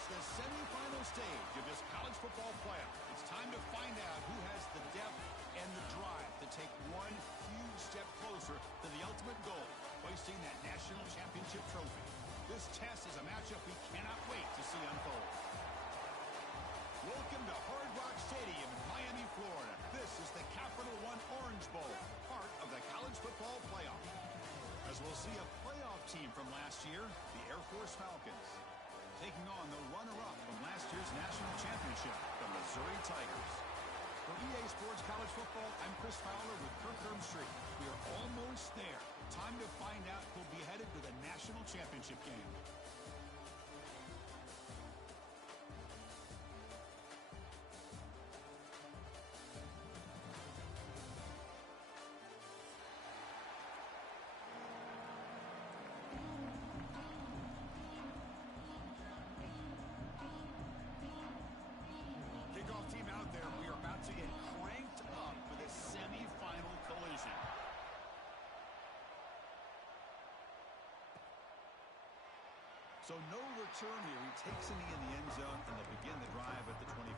It's the semifinal stage of this college football playoff. It's time to find out who has the depth and the drive to take one huge step closer to the ultimate goal, hoisting that national championship trophy. This test is a matchup we cannot wait to see unfold. Welcome to Hard Rock Stadium in Miami, Florida. This is the Capital One Orange Bowl, part of the college football playoff. As we'll see a playoff team from last year, the Air Force Falcons, taking on the runner-up from last year's national championship, the Missouri Tigers. For EA Sports College Football, I'm Chris Fowler with Kirk Herbstreit. We are almost there. Time to find out who'll be headed to the national championship game. Kickoff team out there. We are about to get cranked up for this semi-final collision. So no return here. He takes it in the end zone, and they'll begin the drive at the 25.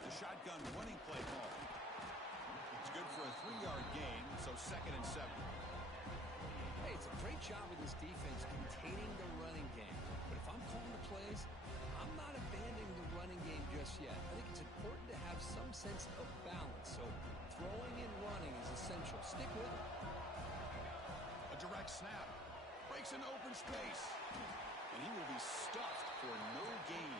The shotgun running play call. It's good for a 3-yard gain, so 2nd and 7. Hey, it's a great job with this defense containing the running game. But if I'm calling the plays, I'm not abandoning the running game just yet. I think it's important to have some sense of balance. So throwing and running is essential. Stick with it. A direct snap. Breaks into open space. And he will be stuffed for no gain.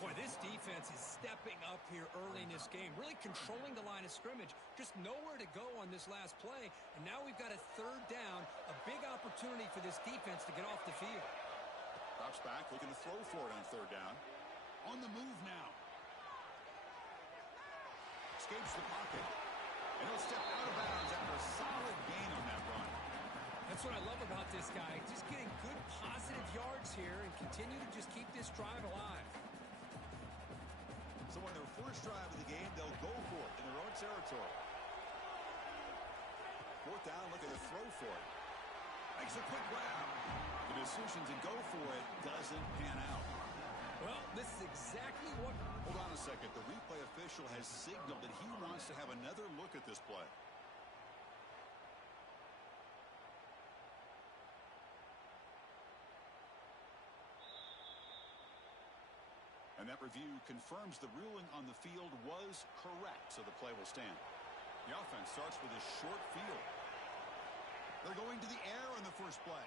Boy, this defense is stepping up here early in this game, really controlling the line of scrimmage. Just nowhere to go on this last play, and now we've got a 3rd down, a big opportunity for this defense to get off the field. Drops back, looking to throw for it on 3rd down. On the move now. Escapes the pocket. And he'll step out of bounds after a solid gain on that run. That's what I love about this guy. Just getting good positive yards here and continue to just keep this drive alive. So on their first drive of the game, they'll go for it in their own territory. 4th down, looking to throw for it. Makes a quick grab. The decision to go for it doesn't pan out. Well, this is exactly what... Hold on a second. The replay official has signaled that he wants to have another look at this play. And that review confirms the ruling on the field was correct, so the play will stand. The offense starts with a short field. They're going to the air on the first play.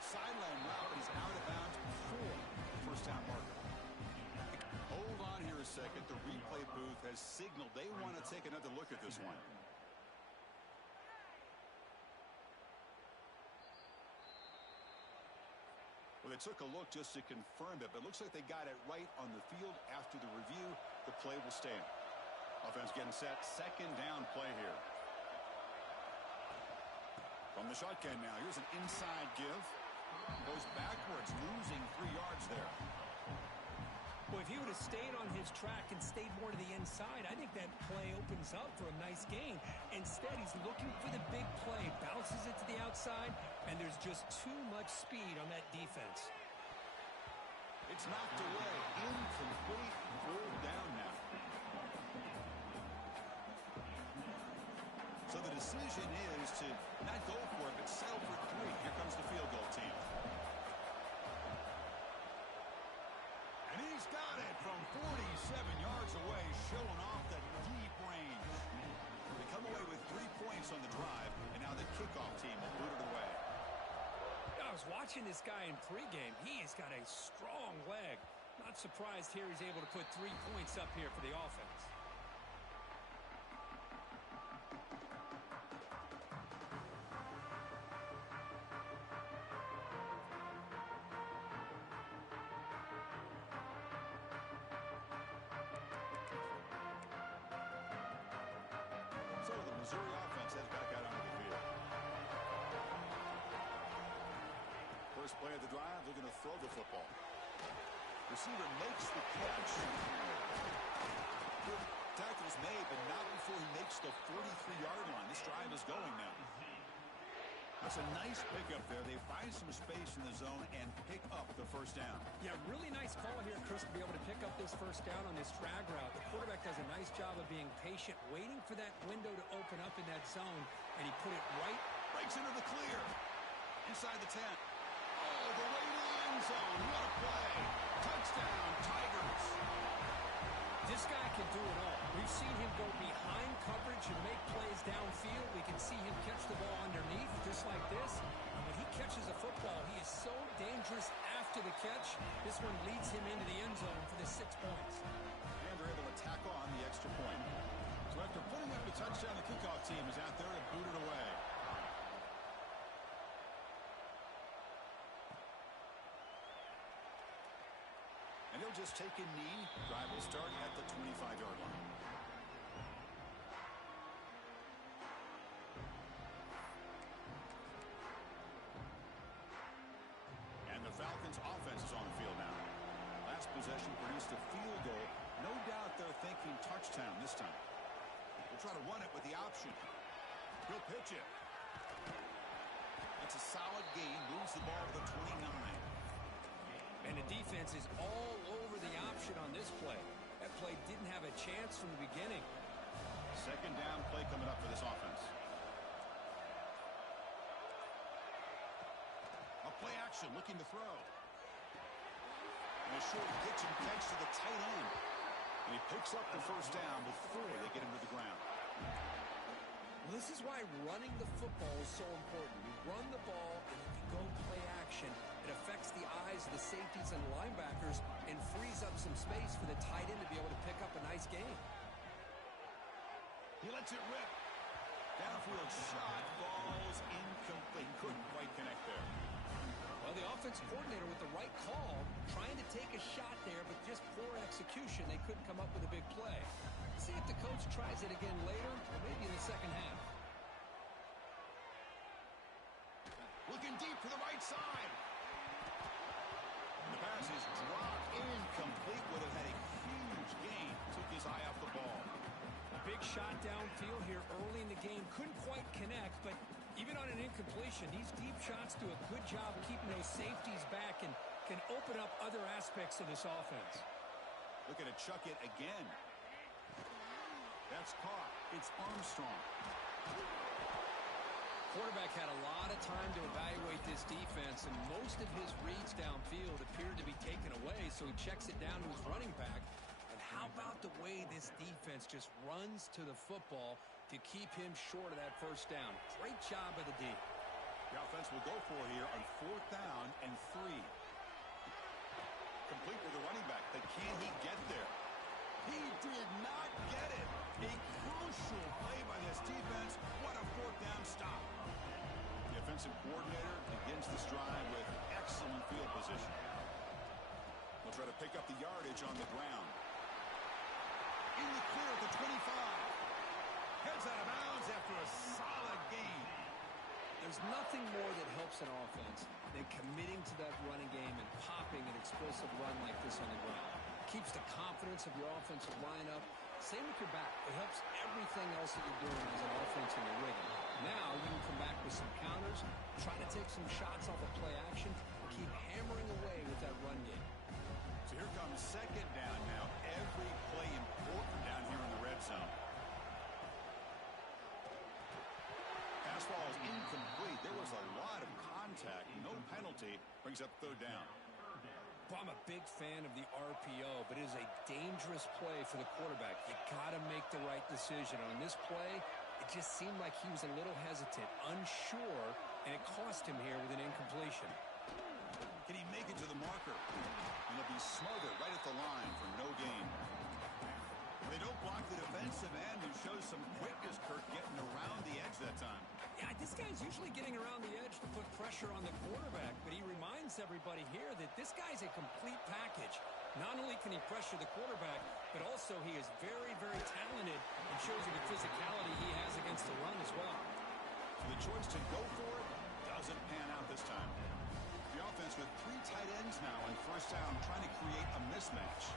Sideline route, but he's out of bounds before the first down marker. Hold on here a second. The replay booth has signaled they want to take another look at this one. Well, they took a look just to confirm it, but it looks like they got it right on the field after the review. The play will stand. Offense getting set. 2nd down play here. From the shotgun now. Here's an inside give. Goes backwards, losing 3 yards there. Well, if he would have stayed on his track and stayed more to the inside, I think that play opens up for a nice gain. Instead, he's looking for the big play, bounces it to the outside, and there's just too much speed on that defense. It's knocked away. Incomplete. 4th down now. So the decision is to not go for it, but settle for 3. Here comes the field goal team. And he's got it from 47 yards away, showing off the deep range. They come away with 3 points on the drive, and now the kickoff team will boot it away. I was watching this guy in pregame. He has got a strong leg. Not surprised here he's able to put 3 points up here for the offense. Missouri offense heads back out onto the field. First play of the drive, looking to throw the football. Receiver makes the catch. Good tackle is made, but not before he makes the 43-yard line. This drive is going now. That's a nice pickup there. They find some space in the zone and pick up the first down. Yeah, really nice call here, Chris, to be able to pick up this first down on this drag route. The quarterback does a nice job of being patient, waiting for that window to open up in that zone, and he put it right. Breaks into the clear. Inside the 10. Oh, the way to the end zone. What a play. Touchdown, Tigers. This guy can do it all. We've seen him go behind coverage and make plays downfield. We can see him catch the ball underneath, just like this. And when he catches a football, he is so dangerous after the catch. This one leads him into the end zone for the 6 points. And they're able to tack on the extra point. So after putting up the touchdown, the kickoff team is out there to boot it away. And he'll just take a knee. Drive will start at the 25-yard line. And the Falcons' offense is on the field now. Last possession produced a field goal. No doubt they're thinking touchdown this time. We'll try to run it with the option. He'll pitch it. That's a solid gain. Moves the ball to the 29. And the defense is all over the option on this play. That play didn't have a chance from the beginning. Second down play coming up for this offense. A play action looking to throw. And a short pitch and catch to the tight end. And he picks up the first down before they get him to the ground. Well, this is why running the football is so important. You run the ball, and if you go play action, it affects the eyes of the safeties and linebackers and frees up some space for the tight end to be able to pick up a nice gain. He lets it rip. Downfield shot falls incomplete. Couldn't quite connect there. Well, the offensive coordinator with the right call, trying to take a shot there, but just poor execution. They couldn't come up with a big play. See if the coach tries it again later, or maybe in the second half. Looking deep to the right side. The pass is dropped incomplete. Would have had a huge gain. Took his eye off the ball. A big shot downfield here early in the game. Couldn't quite connect, but even on an incompletion, these deep shots do a good job of keeping those safeties back and can open up other aspects of this offense. Looking to chuck it again. That's caught. It's Armstrong. Quarterback had a lot of time to evaluate this defense, and most of his reads downfield appeared to be taken away, so he checks it down to his running back. And how about the way this defense just runs to the football to keep him short of that first down? Great job of the D. The offense will go for it here on 4th down and 3. Complete with the running back, but can he get there? He did not get it. A crucial play by this defense. What a 4th down stop. The offensive coordinator begins this drive with excellent field position. They'll try to pick up the yardage on the ground. In the clear at the 25. Heads out of bounds after a solid gain. There's nothing more that helps an offense than committing to that running game and popping an explosive run like this on the ground. Keeps the confidence of your offensive line up. Same with your back. It helps everything else that you're doing as an offense in the rhythm. Now you can come back with some counters, try to take some shots off of play action, keep hammering away with that run game. So here comes second down now. Every play important down here in the red zone. Pass ball is incomplete. There was a lot of contact. No penalty. Brings up 3rd down. Well, I'm a big fan of the RPO, but it is a dangerous play for the quarterback. You got to make the right decision. On this play, it just seemed like he was a little hesitant, unsure, and it cost him here with an incompletion. Can he make it to the marker? And he'll be smothered right at the line for no gain. They don't block the defensive end, who shows some quickness, Kirk, getting around the edge that time. Yeah, this guy's usually getting around the edge to put pressure on the quarterback, but he reminds everybody here that this guy's a complete package. Not only can he pressure the quarterback, but also he is very, very talented and shows you the physicality he has against the run as well. So the choice to go for it doesn't pan out this time. The offense with 3 tight ends now on 1st down, trying to create a mismatch.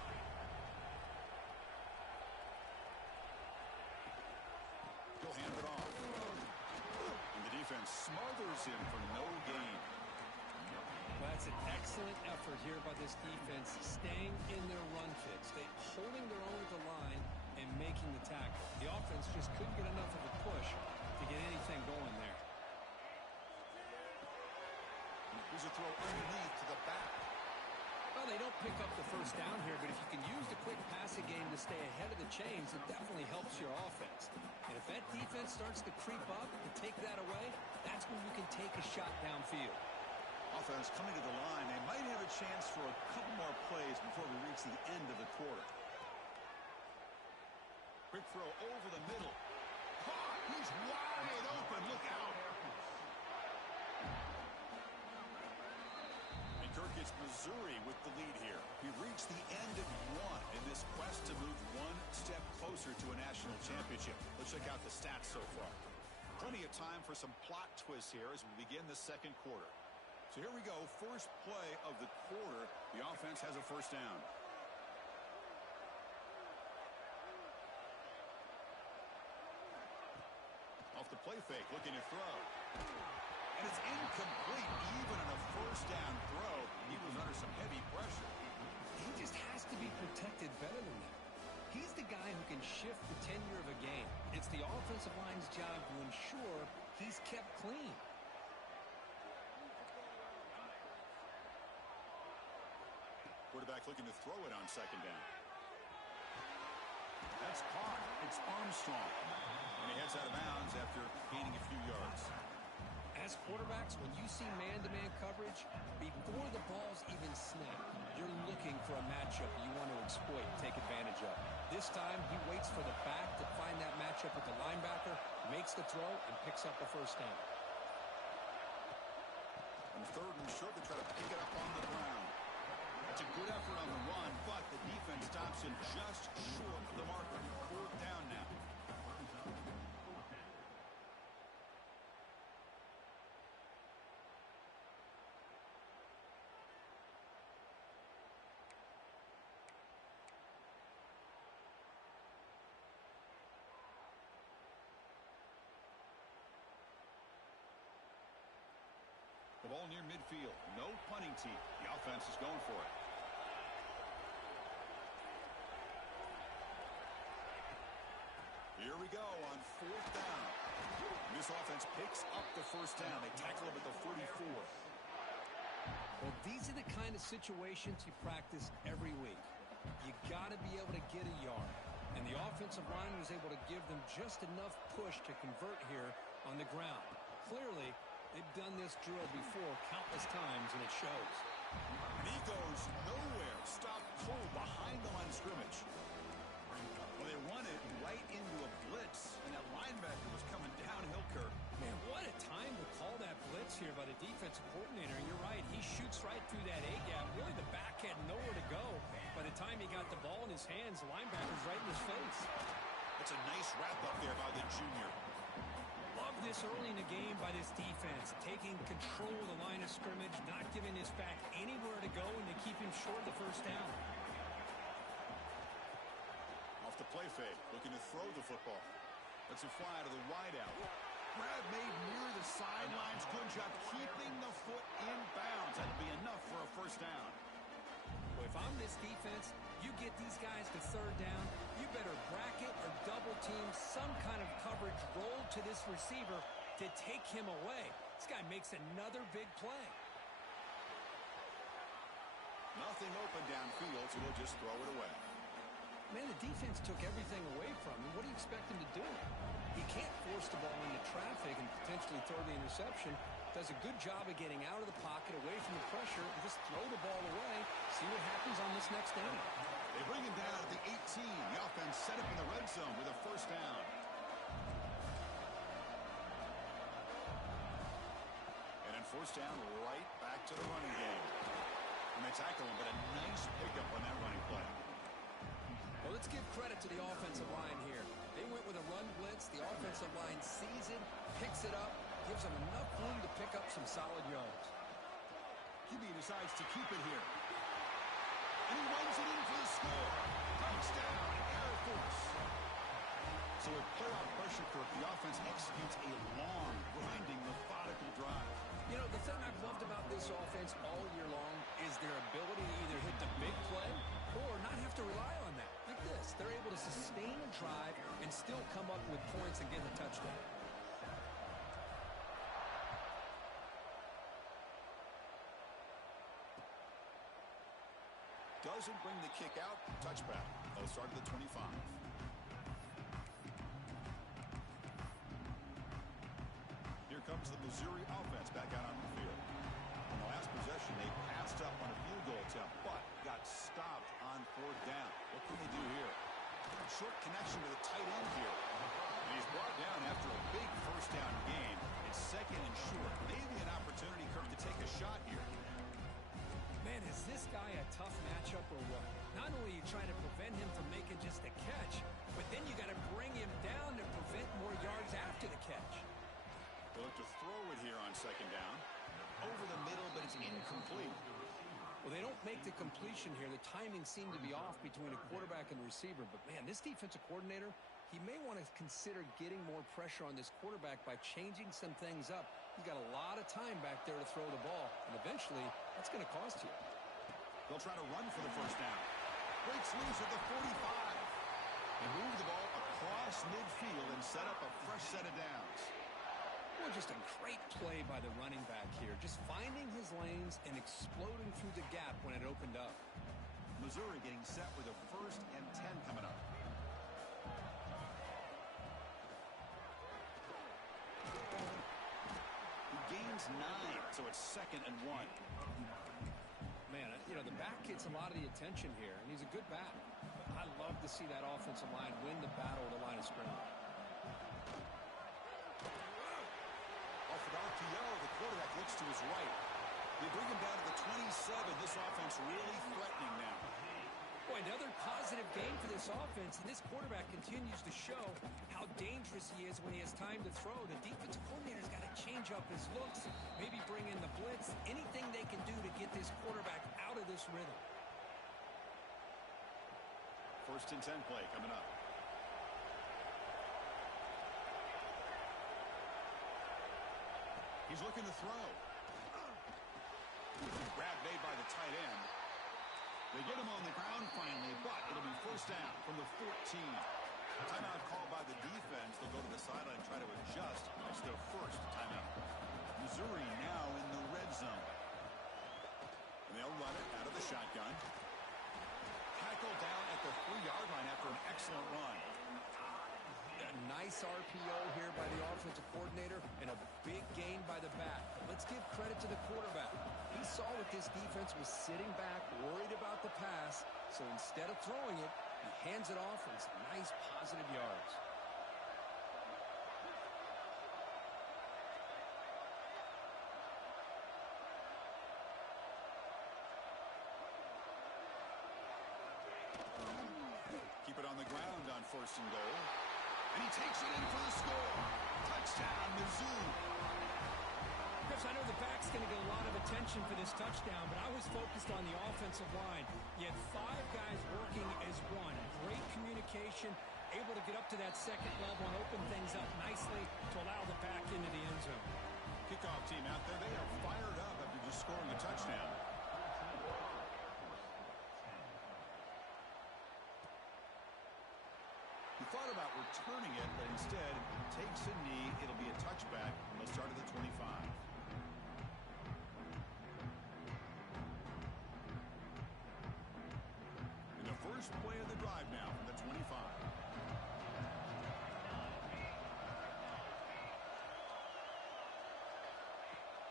defense smothers him for no gain. Well, that's an excellent effort here by this defense, staying in their run fits, holding their own at the line and making the tackle. The offense just couldn't get enough of a push to get anything going there. Here's a throw underneath to the back. Well, they don't pick up the first down here, but if you can use the quick passing game to stay ahead of the chains, it definitely helps your offense. And if that defense starts to creep up and take that away, that's when you can take a shot downfield. Offense coming to the line. They might have a chance for a couple more plays before we reach the end of the quarter. Quick throw over the middle. Caught. He's wide open. Look out. And Kirk gets Missouri with the lead here. We reached the end of one in this quest to move one step closer to a national championship. Let's check out the stats so far. Plenty of time for some plot twists here as we begin the second quarter. So here we go, first play of the quarter. The offense has a first down. Off the play fake, looking to throw. And it's incomplete, even on a first down throw. He was under some heavy pressure. He just has to be protected better than that. He's the guy who can shift the tenure of a game. It's the offensive line's job to ensure he's kept clean. Quarterback looking to throw it on second down. That's caught. It's Armstrong. And he heads out of bounds after gaining a few yards. As quarterbacks, when you see man-to-man coverage, before the ball's even snapped, you're looking for a matchup you want to exploit, take advantage of. This time, he waits for the back to find that matchup with the linebacker, makes the throw, and picks up the first down. And third and short, they try to pick it up on the ground. It's a good effort on the run, but the defense stops him just short of the marker. Fourth down now. The ball near midfield. No punting team. The offense is going for it. Here we go on fourth down. This offense picks up the first down. They tackle him at the 44. Well, these are the kind of situations you practice every week. You got to be able to get a yard. And the offensive line was able to give them just enough push to convert here on the ground. Clearly, they've done this drill before countless times, and it shows. And he goes nowhere. Stop cold behind the line of scrimmage. Well, they run it right into a blitz, and that linebacker was coming downhill, Kirk. Man, what a time to call that blitz here by the defensive coordinator. You're right. He shoots right through that A-gap. Really, the back had nowhere to go. By the time he got the ball in his hands, the linebacker's right in his face. That's a nice wrap-up there by the junior. Love this early in the game by this defense, taking control of the line of scrimmage, not giving this back anywhere to go, and to keep him short of the first down. Off the play fake, looking to throw the football. That's a fly to the wideout. Grab made near the sidelines. Good job keeping the foot in bounds. That'll be enough for a first down. Well, if I'm this defense, you get these guys to third down, you better bracket or double team some kind of coverage roll to this receiver to take him away. This guy makes another big play. Nothing open downfield, so we'll just throw it away. Man, the defense took everything away from him. What do you expect him to do? He can't force the ball into traffic and potentially throw the interception. Does a good job of getting out of the pocket, away from the pressure, and just throw the ball away. See what happens on this next down. They bring him down at the 18. The offense set up in the red zone with a first down. And then first down, right back to the running game. And they tackle him, but a nice pickup on that running play. Well, let's give credit to the offensive line here. They went with a run blitz. The offensive line sees it, picks it up, gives them enough room to pick up some solid yards. QB decides to keep it here. And he runs it in for the score. Touchdown, Air Force. So with playoff pressure, Kirk, the offense offense executes a long, grinding, methodical drive. You know, the thing I've loved about this offense all year long is their ability to either hit the big play or not have to rely on that. Like this, they're able to sustain a drive and still come up with points and get a touchdown. Doesn't bring the kick out. Touchback. They'll start at the 25. Here comes the Missouri offense back out on the field. In the last possession, they passed up on a field goal attempt, but got stopped on fourth down. What can they do here? Short connection to the tight end here. And he's brought down after a big first down game. It's second and short. Maybe an opportunity, Kirk, to take a shot here. Man, is this guy a tough matchup or what? Not only are you trying to prevent him from making just a catch, but then you got to bring him down to prevent more yards after the catch. They'll have to throw it here on second down. Over the middle, but it's incomplete. Well, they don't make the completion here. The timing seemed to be off between a quarterback and the receiver. But, man, this defensive coordinator, he may want to consider getting more pressure on this quarterback by changing some things up. He's got a lot of time back there to throw the ball, and eventually that's going to cost you. They'll try to run for the first down. Breaks loose at the 45. They move the ball across midfield and set up a fresh set of downs. Well, just a great play by the running back here. Just finding his lanes and exploding through the gap when it opened up. Missouri getting set with a 1st and 10 coming up. He gains 9, so it's 2nd and 1. Man, you know, the back gets a lot of the attention here, and he's a good back. But I love to see that offensive line win the battle at the line of scrimmage. Off an RPO, the quarterback looks to his right. They bring him down to the 27. This offense really threatening now. Boy, another positive game for this offense, and this quarterback continues to show how dangerous he is when he has time to throw. The defensive coordinator's got to change up his looks, maybe bring in the blitz, anything they can do to get this quarterback out of this rhythm. 1st and 10 play coming up. He's looking to throw. Grab made by the tight end. They get him on the ground finally, but it'll be 1st down from the 14. Timeout called by the defense. They'll go to the sideline and try to adjust. It's their 1st timeout. Missouri now in the red zone. And they'll run it out of the shotgun. Tackle down at the 3-yard line after an excellent run. A nice RPO here by the offensive coordinator and a big gain by the back. Let's give credit to the quarterback. He saw that this defense was sitting back, worried about the pass, so instead of throwing it, he hands it off and some nice positive yards. Keep it on the ground on 1st and goal. And he takes it in for the score. Touchdown, Mizzou. Chris, I know the back's going to get a lot of attention for this touchdown, but I was focused on the offensive line. You had 5 guys working as one. Great communication, able to get up to that 2nd level and open things up nicely to allow the back into the end zone. Kickoff team out there, they are fired up after just scoring a touchdown. He thought about returning it, but instead takes a knee. It'll be a touchback, and they'll start at the 25. In the first play of the drive now from the 25.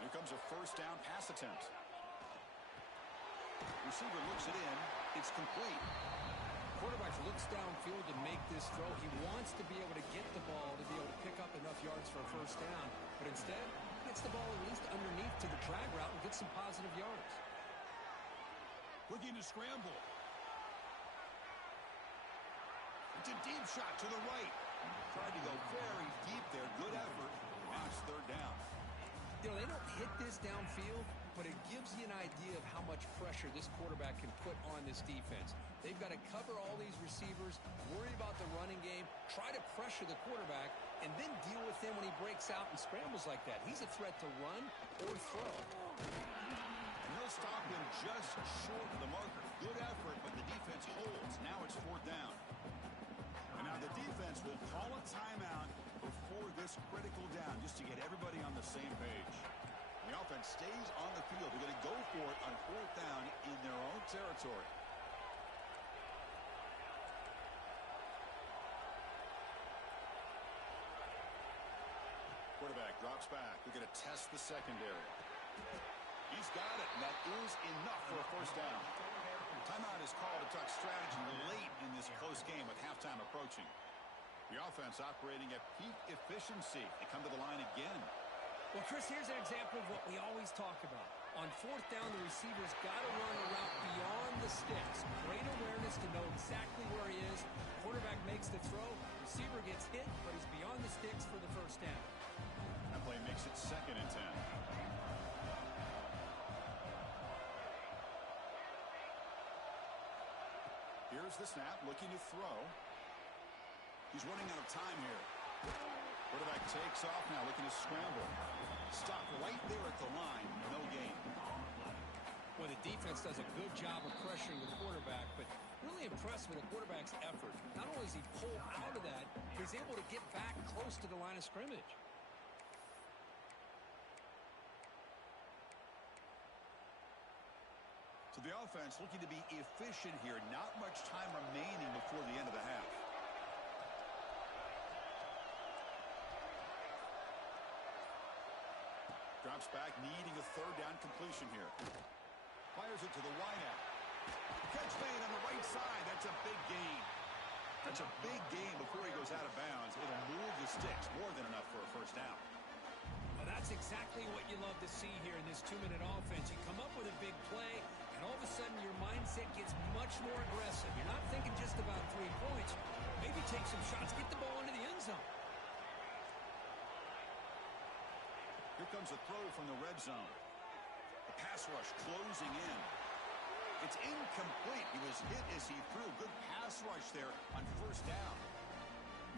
Here comes a 1st down pass attempt. Receiver looks it in. It's complete. Quarterback looks downfield to make this throw. He wants to be able to get the ball to be able to pick up enough yards for a 1st down. But instead, he gets the ball at least underneath to the drag route and gets some positive yards. Looking to scramble. It's a deep shot to the right. Tried to go very deep there. Good effort. Now it's 3rd down. You know, they don't hit this downfield, but it gives you an idea of how much pressure this quarterback can put on this defense. They've got to cover all these receivers, worry about the running game, try to pressure the quarterback, and then deal with him when he breaks out and scrambles like that. He's a threat to run or throw. And he'll stop him just short of the marker. Good effort, but the defense holds. Now it's 4th down. And now the defense will call a timeout before this critical down, just to get everybody on the same page. The offense stays on the field. They're going to go for it on 4th down in their own territory. Quarterback drops back. They're going to test the secondary. He's got it, and that is enough for a 1st down. Timeout is called to talk strategy late in this close game with halftime approaching. The offense operating at peak efficiency. They come to the line again. Well, Chris, here's an example of what we always talk about. On 4th down, the receiver's got to run a route beyond the sticks. Great awareness to know exactly where he is. Quarterback makes the throw. Receiver gets hit, but he's beyond the sticks for the 1st down. That play makes it 2nd and 10. Here's the snap, looking to throw. He's running out of time here. Quarterback takes off now, looking to scramble. Stop right there at the line, no gain. Well, the defense does a good job of pressuring the quarterback, but really impressed with the quarterback's effort. Not only does he pull out of that, but he's able to get back close to the line of scrimmage. So the offense looking to be efficient here. Not much time remaining before the end of the half. Drops back, needing a 3rd down completion here. Fires it to the wideout. Catch made on the right side. That's a big gain. That's a big gain before he goes out of bounds. It'll move the sticks. More than enough for a 1st down. Well, that's exactly what you love to see here in this 2-minute offense. You come up with a big play, and all of a sudden your mindset gets much more aggressive. You're not thinking just about 3 points. Maybe take some shots, get the ball into the end zone. Here comes a throw from the red zone. The pass rush closing in. It's incomplete. He was hit as he threw. Good pass rush there on 1st down.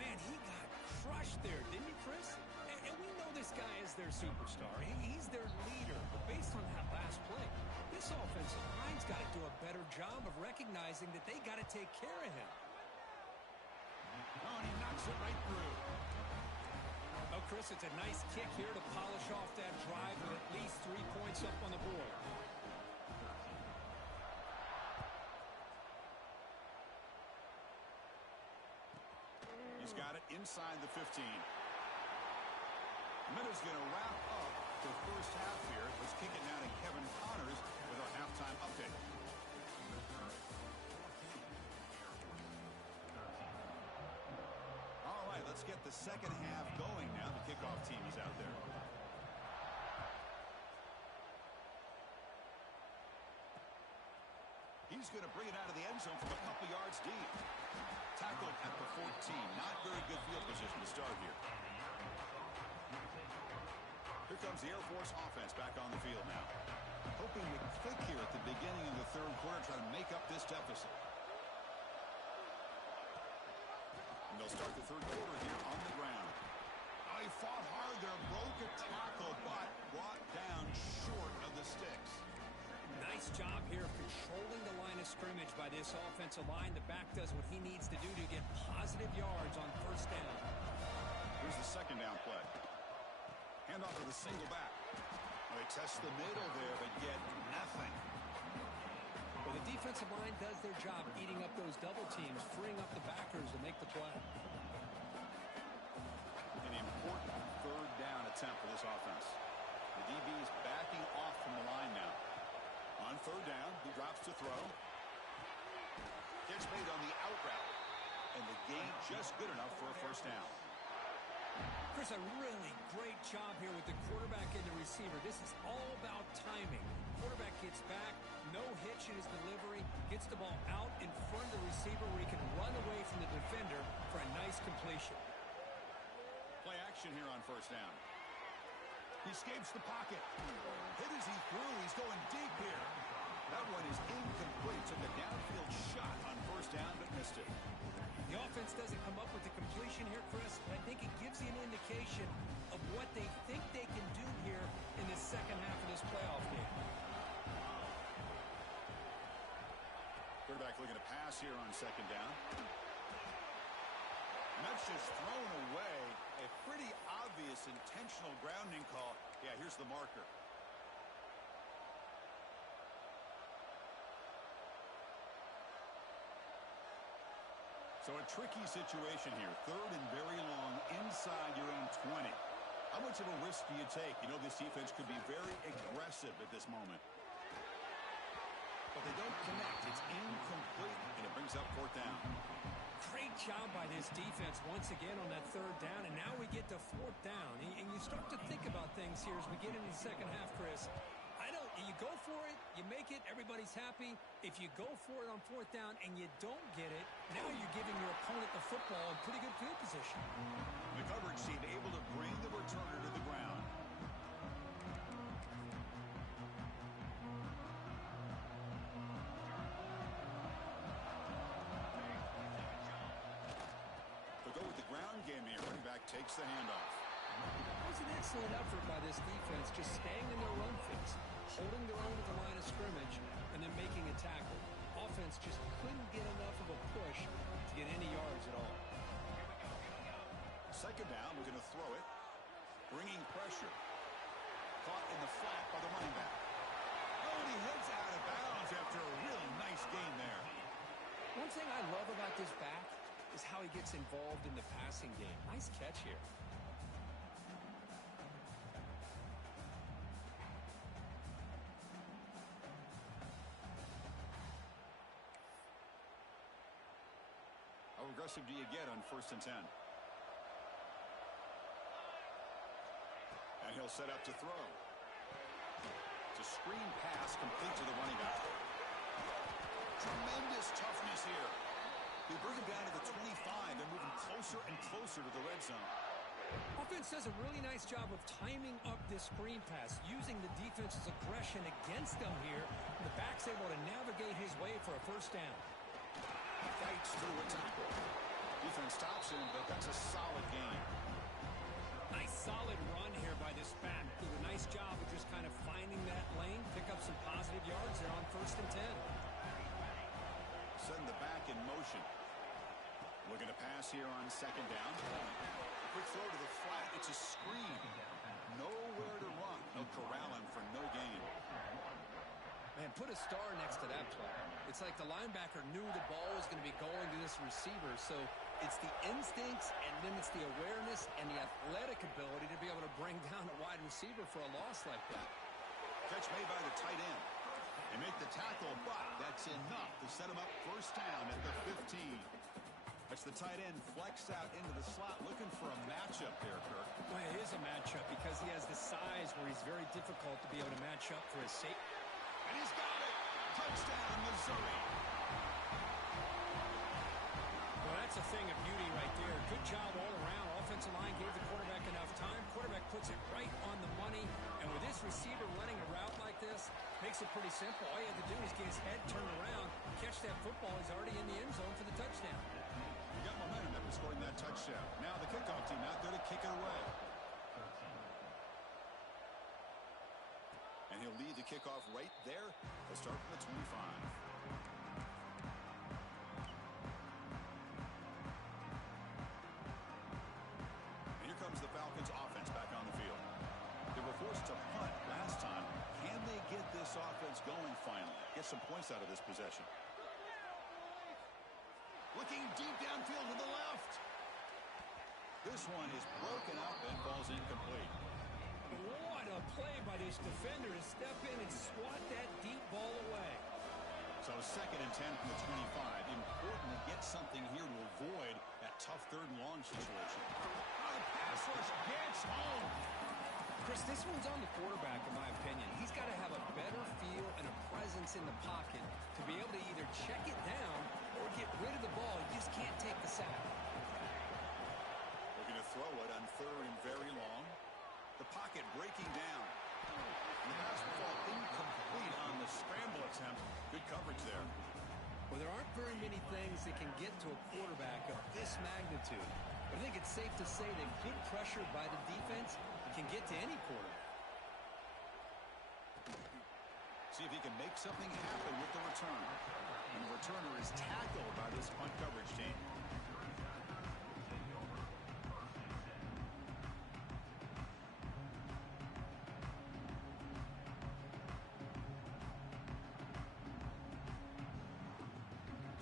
Man, he got crushed there, didn't he, Chris? And we know this guy is their superstar. He's their leader. But based on that last play, this offensive line's got to do a better job of recognizing that they got to take care of him. Oh, and he knocks it right through. Oh, Chris, it's a nice kick here to polish off that drive with at least 3 points up on the board. He's got it inside the 15. Mizzou's going to wrap up the 1st half here. Let's kick it now to Kevin Connors with our halftime update. All right, let's get the 2nd half going now. The kickoff team is out there. He's going to bring it out of the end zone from a couple yards deep. Tackled at the 14. Not very good field position to start here. Here comes the Air Force offense back on the field now. Hoping to click here at the beginning of the 3rd quarter, try to make up this deficit. And they'll start the 3rd quarter here on the ground. Oh, he fought hard there, broke a tackle, but brought down short of the sticks. Nice job here of controlling the line of scrimmage by this offensive line. The back does what he needs to do to get positive yards on 1st down. Here's the 2nd down play. Hand off to the single back. Oh, they test the middle there, but get nothing. Well, the defensive line does their job eating up those double teams, freeing up the backers to make the play. An important 3rd down attempt for this offense. The DB is backing off from the line now. On 3rd down, he drops to throw. Catch made on the out route. And the gain just good enough for a 1st down. Chris, a really great job here with the quarterback and the receiver. This is all about timing. Quarterback gets back, no hitch in his delivery, gets the ball out in front of the receiver where he can run away from the defender for a nice completion. Play action here on 1st down. He escapes the pocket. Hit as he threw. He's going deep here. That one is incomplete. Took a downfield shot on 1st down, but missed it. The offense doesn't come up with the completion here, Chris, but I think it gives you an indication of what they think they can do here in the second half of this playoff game. Quarterback looking to pass here on second down. And that's just thrown away. A pretty obvious intentional grounding call. Yeah, here's the marker. So a tricky situation here. Third and very long inside your own 20. How much of a risk do you take? You know this defense could be very aggressive at this moment. But they don't connect. It's incomplete, and it brings up fourth down. Great job by this defense once again on that third down, and now we get to fourth down. And you start to think about things here as we get into the second half, Chris. You go for it, you make it, everybody's happy. If you go for it on fourth down and you don't get it, now you're giving your opponent the football in pretty good field position. The coverage team able to bring the returner to the ground. To go with the ground game here, running back takes the handoff. It was an excellent effort by this defense, just staying in their run fix, holding their own at the line of scrimmage, and then making a tackle. Offense just couldn't get enough of a push to get any yards at all. Second down, we're going to throw it. Bringing pressure. Caught in the flat by the running back. Oh, and he heads out of bounds after a really nice gain there. One thing I love about this back is how he gets involved in the passing game. Nice catch here. How aggressive do you get on 1st and 10? And he'll set up to throw. It's a screen pass complete to the running back. Tremendous toughness here. They bring him down to the 25. They're moving closer and closer to the red zone. Offense does a really nice job of timing up this screen pass, using the defense's aggression against them here. The back's able to navigate his way for a first down. Fights through a tackle. Defense stops him, but that's a solid game. Nice solid run here by this back. Did a nice job of just kind of finding that lane, pick up some positive yards there on 1st and 10. Setting the back in motion. Looking to pass here on second down. Quick throw to the flat. It's a screen. Nowhere to run. They'll corral him for no gain. Man, put a star next to that play. It's like the linebacker knew the ball was going to be going to this receiver, so it's the instincts and then it's the awareness and the athletic ability to be able to bring down a wide receiver for a loss like that. Catch made by the tight end. They make the tackle, but that's enough to set him up first down at the 15. That's the tight end flexed out into the slot, looking for a matchup there, Kirk. Well, it is a matchup because he has the size where he's very difficult to be able to match up for his safety. And he's got it! Touchdown, Missouri! Well, that's a thing of beauty right there. Good job all around. Offensive line gave the quarterback enough time. Quarterback puts it right on the money. And with this receiver running a route like this, makes it pretty simple. All you have to do is get his head turned around, catch that football. He's already in the end zone for the touchdown. You got momentum after scoring that touchdown. Now the kickoff team out there to kick it away. And he'll lead the kickoff right there. They'll start from the 25. And here comes the Falcons offense back on the field. They were forced to punt last time. Can they get this offense going finally? Get some points out of this possession. Looking deep downfield to the left. This one is broken up and falls incomplete. What a play by this defender to step in and swat that deep ball away. So 2nd and 10 from the 25. Important to get something here to avoid that tough 3rd and long situation. Oh, the pass rush gets home. Chris, this one's on the quarterback, in my opinion. He's got to have a better feel and a presence in the pocket to be able to either check it down or get rid of the ball. He just can't take the sack. Looking to throw it on 3rd and very long. The pocket breaking down. And the pass will fall incomplete on the scramble attempt. Good coverage there. Well, there aren't very many things that can get to a quarterback of this magnitude. But I think it's safe to say that good pressure by the defense can get to any quarterback. See if he can make something happen with the return. And the returner is tackled by this punt coverage team.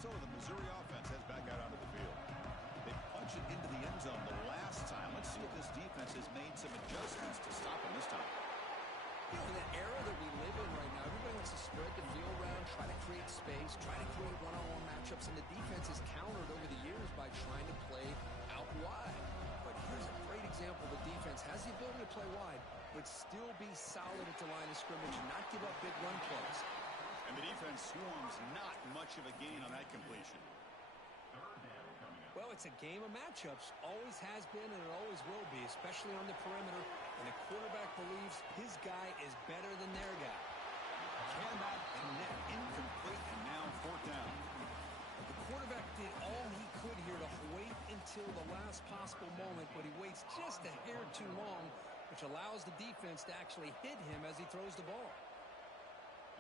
So the Missouri offense heads back out onto the field. They punch it into the end zone the last time. Let's see if this defense has made some adjustments to stop him this time. You know, in the era that we live in right now, everybody wants to spread the field around, try to create space, try to create one-on-one matchups, and the defense has countered over the years by trying to play out wide. But here's a great example. The defense has the ability to play wide, but still be solid at the line of scrimmage and not give up big run plays. And the defense swarms not much of a gain on that completion. Well, it's a game of matchups. Always has been and it always will be, especially on the perimeter. And the quarterback believes his guy is better than their guy. Cannot connect. Incomplete, and now fourth down. The quarterback did all he could here to wait until the last possible moment, but he waits just a hair too long, which allows the defense to actually hit him as he throws the ball.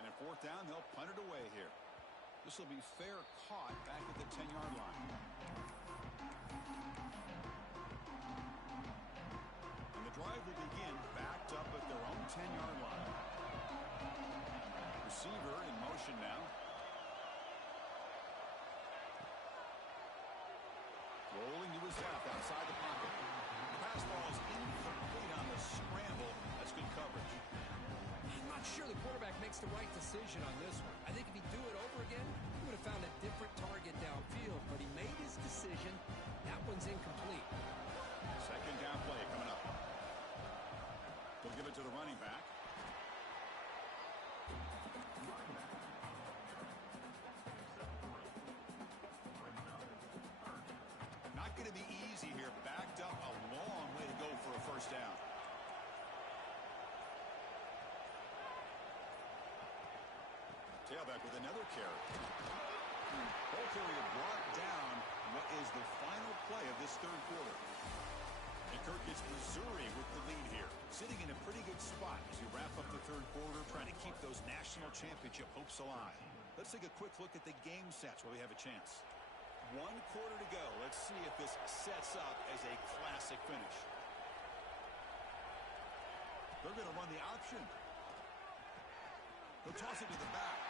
And at fourth down, they'll punt it away here. This will be fair caught back at the 10-yard line. And the drive will begin backed up at their own 10-yard line. Receiver in motion now. Rolling to his left outside the pocket. Pass ball is incomplete on the scramble. That's good coverage. I'm not sure the quarterback makes the right decision on this one. I think if he'd do it over again, he would have found a different target downfield, but he made his decision. That one's incomplete. Second down play coming up. They'll give it to the running back. Not going to be easy here. Backed up a long way to go for a first down. Tailback with another carry. Ball carrier brought down what is the final play of this third quarter. And Kirk gets Missouri with the lead here, sitting in a pretty good spot as we wrap up the third quarter, trying to keep those national championship hopes alive. Let's take a quick look at the game sets while we have a chance. 1 quarter to go. Let's see if this sets up as a classic finish. They're going to run the option. He'll toss it to the back.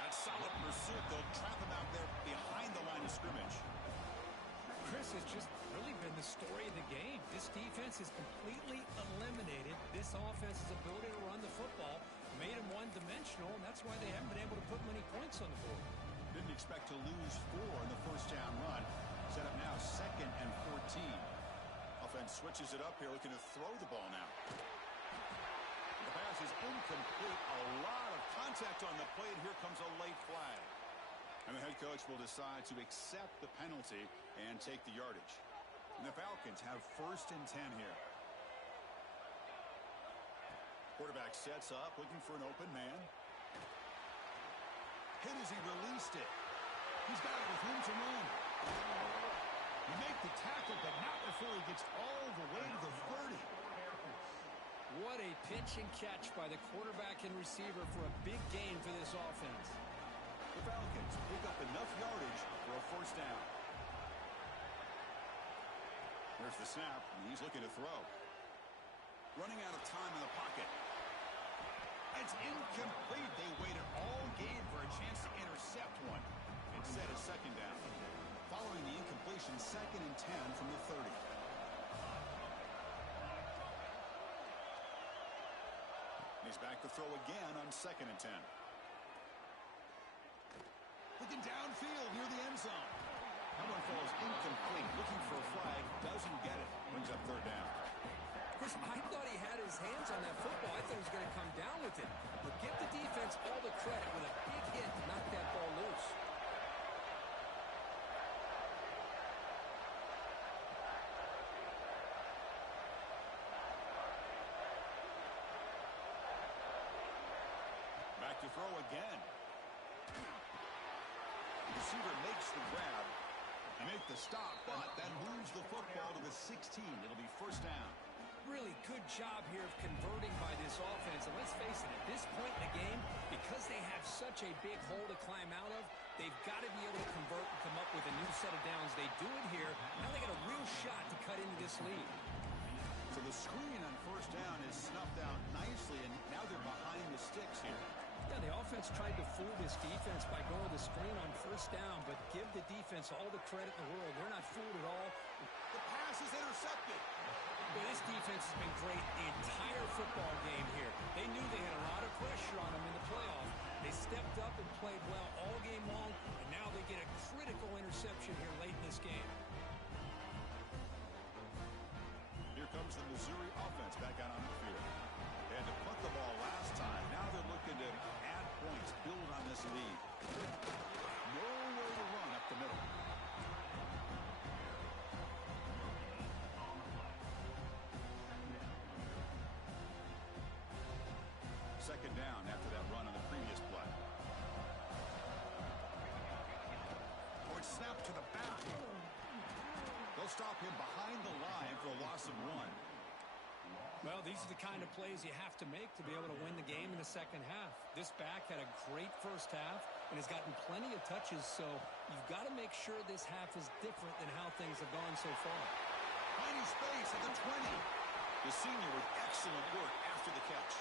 That's solid pursuit. They'll trap him out there behind the line of scrimmage. Chris, has just really been the story of the game. This defense has completely eliminated this offense's ability to run the football, made them one-dimensional, and that's why they haven't been able to put many points on the board. Didn't expect to lose 4 in the first down run. Set up now 2nd and 14. Offense switches it up here, looking to throw the ball now. The pass is incomplete. A lot of contact on the play, and here comes a late flag. And the head coach will decide to accept the penalty and take the yardage. And the Falcons have 1st and 10 here. Quarterback sets up, looking for an open man. Hit as he released it. He's got it with room to run. You make the tackle, but not before he gets all the way to the 30. What a pitch and catch by the quarterback and receiver for a big gain for this offense. The Falcons pick up enough yardage for a first down. There's the snap, and he's looking to throw. Running out of time in the pocket. It's incomplete. They waited all game for a chance to intercept one. Instead, it's 2nd down. Following the incompletion, 2nd and 10 from the 30. He's back to throw again on 2nd and 10. Looking downfield near the end zone. That one falls incomplete. Looking for a flag. Doesn't get it. Brings up 3rd down. Chris, I thought he had his hands on that football. I thought he was going to come down with it. But give the defense all the credit with a big hit to knock that ball loose. Back to throw again. Receiver makes the grab. They make the stop, but that moves the football to the 16. It'll be first down. Really good job here of converting by this offense. And let's face it, at this point in the game, because they have such a big hole to climb out of, they've got to be able to convert and come up with a new set of downs. They do it here. Now they got a real shot to cut into this lead. So the screen on first down is snuffed out nicely, and now they're behind the sticks here. Yeah, the offense tried to fool this defense by going to the screen on first down, but give the defense all the credit in the world. They're not fooled at all. The pass is intercepted. Well, this defense has been great the entire football game here. They knew they had a lot of pressure on them in the playoff. They stepped up and played well all game long, and now they get a critical interception here late in this game. Here comes the Missouri offense back out on the field. They had to punt the ball last time. Now they're looking to add points, build on this lead. Nowhere to run up the middle. Second down after that run on the previous play. Oh, it's snapped to the back. They'll stop him behind the line for a loss of 1. Well, these are the kind of plays you have to make to be able to win the game in the second half. This back had a great first half and has gotten plenty of touches, so you've got to make sure this half is different than how things have gone so far. Tiny space at the 20. The senior with excellent work after the catch.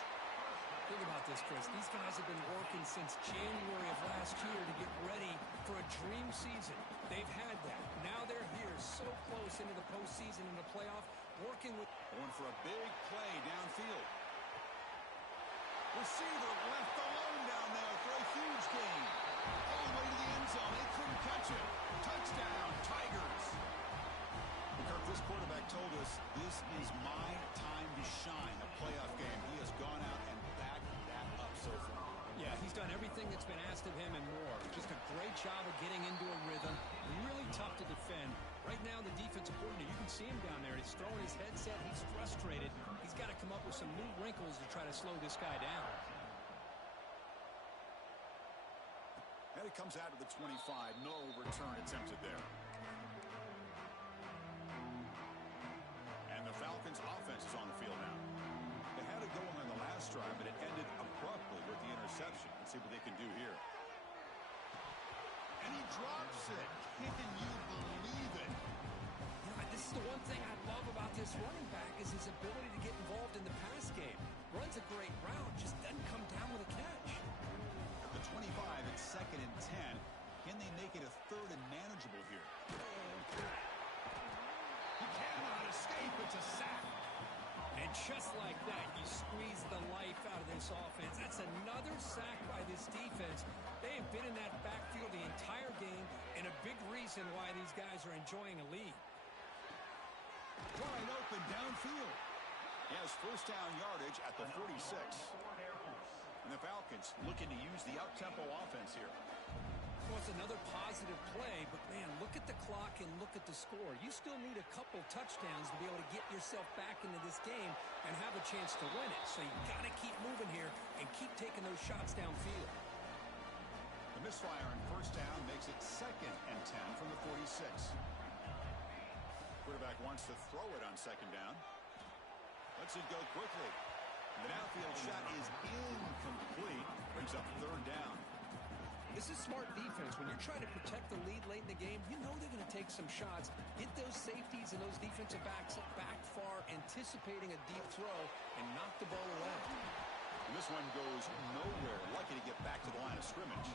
Think about this, Chris. These guys have been working since January of last year to get ready for a dream season. They've had that. Now they're here so close into the postseason and the playoff, working with... Going for a big play downfield. Receiver left alone down there for a huge gain. All the way to the end zone. They couldn't catch it. Touchdown, Tigers. Kirk, this quarterback told us this is my time to shine, a playoff game. He has gone out and backed that up so far. Yeah, he's done everything that's been asked of him and more. Just a great job of getting into a rhythm. Really tough to defend. Right now, the defensive coordinator, you can see him down there. He's throwing his headset. He's frustrated. He's got to come up with some new wrinkles to try to slow this guy down. And it comes out to the 25. No return attempted there. And the Falcons' offense is on the field now. They had it going on the last drive, but it ended abruptly with the interception. Let's see what they can do here. And he drops it. Can you believe it? Yeah, this is the one thing I love about this running back is his ability to get involved in the pass game. Runs a great route, just doesn't come down with a catch. The 25, it's 2nd and 10. Can they make it a 3rd and manageable here? He cannot escape. It's a sack. And just like that, you squeeze the life out of this offense. That's another sack by this defense. They have been in that backfield the entire game, and a big reason why these guys are enjoying a lead. Wide open downfield. He has first down yardage at the 46. And the Falcons looking to use the up-tempo offense here. Well, it's another positive play, but, man, look at the clock and look at the score. You still need a couple touchdowns to be able to get yourself back into this game and have a chance to win it. So you got to keep moving here and keep taking those shots downfield. The misfire on first down makes it 2nd and 10 from the 46. Quarterback wants to throw it on 2nd down. Lets it go quickly. The downfield shot is incomplete. Brings up 3rd down. This is smart defense. When you're trying to protect the lead late in the game, you know they're going to take some shots, get those safeties and those defensive backs back far, anticipating a deep throw, and knock the ball away. And this one goes nowhere. Lucky to get back to the line of scrimmage.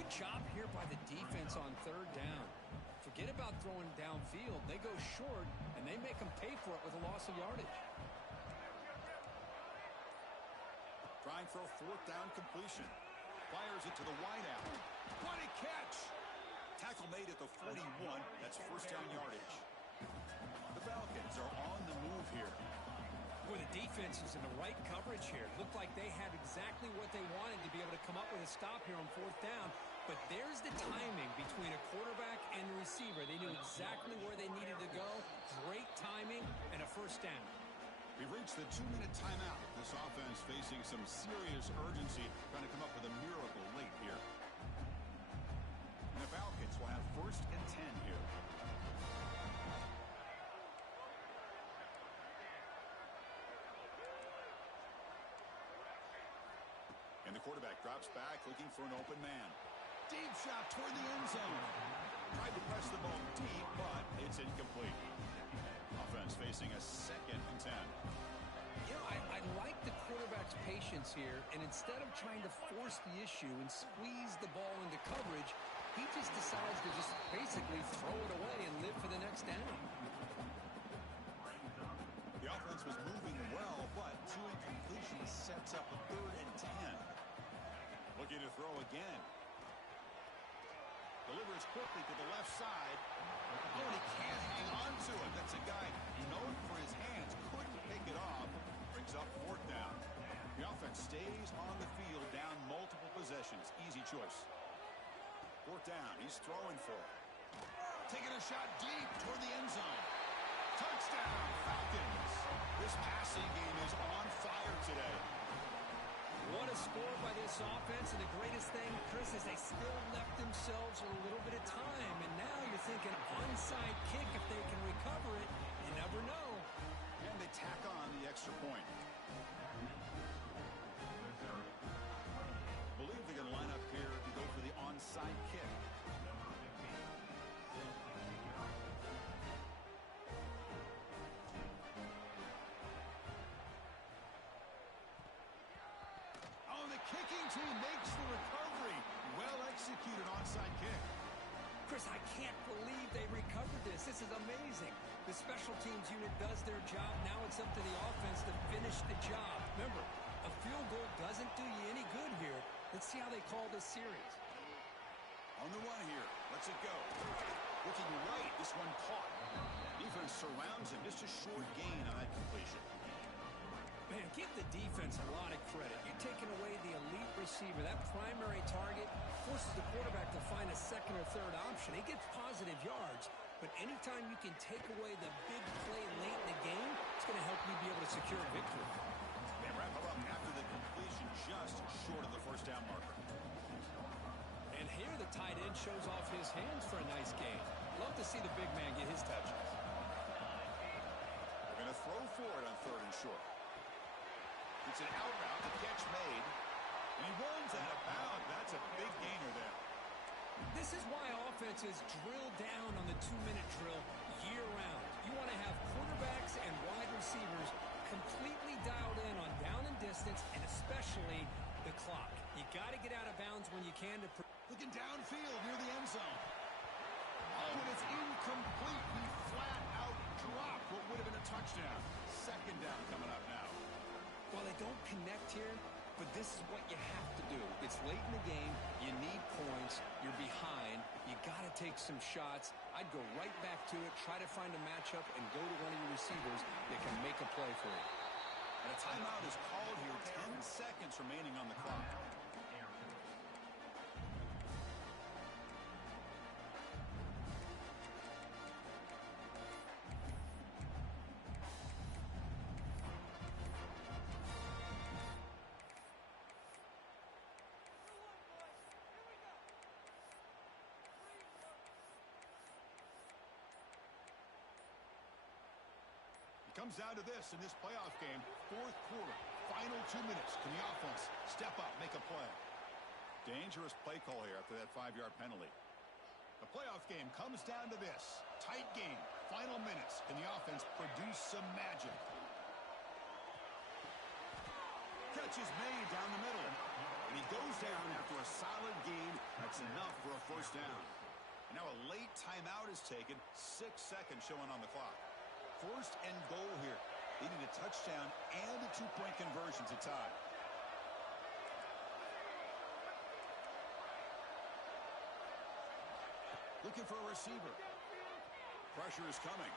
Good job here by the defense on 3rd down. Forget about throwing downfield. They go short, and they make them pay for it with a loss of yardage. Trying for a 4th down completion. Fires it to the wideout. What a catch! Tackle made at the 41. That's first down yardage. The Falcons are on the move here. Boy, the defense is in the right coverage here. Looked like they had exactly what they wanted to be able to come up with a stop here on 4th down. But there's the timing between a quarterback and the receiver. They knew exactly where they needed to go. Great timing and a first down. We've reached the 2-minute timeout. This offense facing some serious urgency, trying to come up with a miracle late here. will have 1st and 10 here. And the quarterback drops back looking for an open man. Deep shot toward the end zone. Tried to press the ball deep, but it's incomplete. Offense facing a 2nd and 10. You know, I like the quarterback's patience here, and instead of trying to force the issue and squeeze the ball into coverage, he just decides to just basically throw it away and live for the next down. The offense was moving well, but 2 incompletions sets up a 3rd and 10. Looking to throw again. Delivers quickly to the left side. Oh, and he can't hang on to it. That's a guy known for his hands. Couldn't pick it off. Brings up 4th down. The offense stays on the field down multiple possessions. Easy choice. 4th down. He's throwing for it. Taking a shot deep toward the end zone. Touchdown, Falcons. This passing game is on fire today. What a score by this offense, and the greatest thing, Chris, is they still left themselves with a little bit of time, and now you're thinking onside kick if they can recover it. You never know. And they tack on the extra point. Believe they're going to line up here to go for the onside kick. Kicking team makes the recovery. Well executed onside kick. Chris, I can't believe they recovered this. This is amazing. The special teams unit does their job. Now it's up to the offense to finish the job. Remember, a field goal doesn't do you any good here. Let's see how they call this series. On the run here. Let's it go. Looking right. This one caught. Defense surrounds him. Just a short gain on that completion. Man, give the defense a lot of credit. You're taking away the elite receiver. That primary target forces the quarterback to find a 2nd or 3rd option. He gets positive yards, but anytime you can take away the big play late in the game, it's going to help you be able to secure a victory. They wrap up after the completion just short of the 1st down marker. And here the tight end shows off his hands for a nice gain. Love to see the big man get his touches. They're going to throw for it on 3rd and short. It's an out route, the catch made. And he runs out of bounds. That's a big gainer there. This is why offenses drill down on the 2-minute drill year-round. You want to have quarterbacks and wide receivers completely dialed in on down and distance, and especially the clock. You got to get out of bounds when you can. Looking downfield near the end zone. Oh, and it's incomplete. He flat out dropped what would have been a touchdown. 2nd down coming up now. Well, they don't connect here, but this is what you have to do. It's late in the game. You need points. You're behind. You got to take some shots. I'd go right back to it, try to find a matchup, and go to one of your receivers that can make a play for you. And a timeout is called here. 10 seconds remaining on the clock. Comes down to this in this playoff game. 4th quarter, final 2 minutes. Can the offense step up, make a play? Dangerous play call here after that 5-yard penalty. The playoff game comes down to this. Tight game, final minutes. Can the offense produce some magic? Catch is made down the middle. And he goes down after a solid gain. That's enough for a 1st down. And now a late timeout is taken. 6 seconds showing on the clock. 1st and goal here. They need a touchdown and a 2-point conversion to tie. Looking for a receiver. Pressure is coming.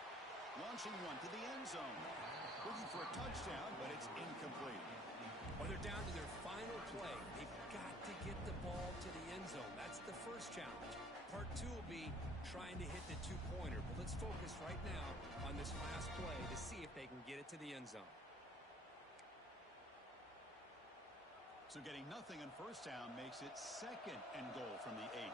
Launching one to the end zone. Looking for a touchdown, but it's incomplete. Well, they're down to their final play. They've got to get the ball to the end zone. That's the first challenge. Part 2 will be trying to hit the 2-pointer. But let's focus right now on this last play to see if they can get it to the end zone. So getting nothing on 1st down makes it 2nd and goal from the 8.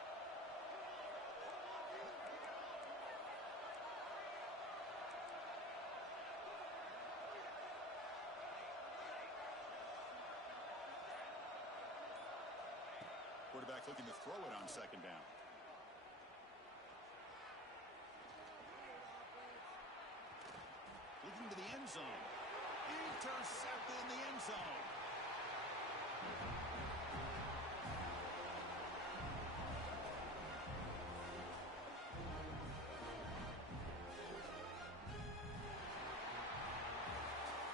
Quarterback looking to throw it on second down. Looking to the end zone. Intercepted in the end zone.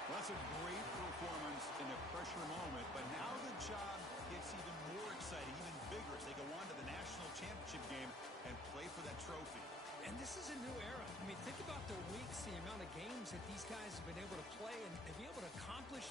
Well, that's a great performance in a pressure moment, but now the job gets even more exciting, even bigger as they go on to the national championship game and play for that trophy. And this is a new era. I mean, think about the weeks, the amount of games that these guys have been able to play and be able to accomplish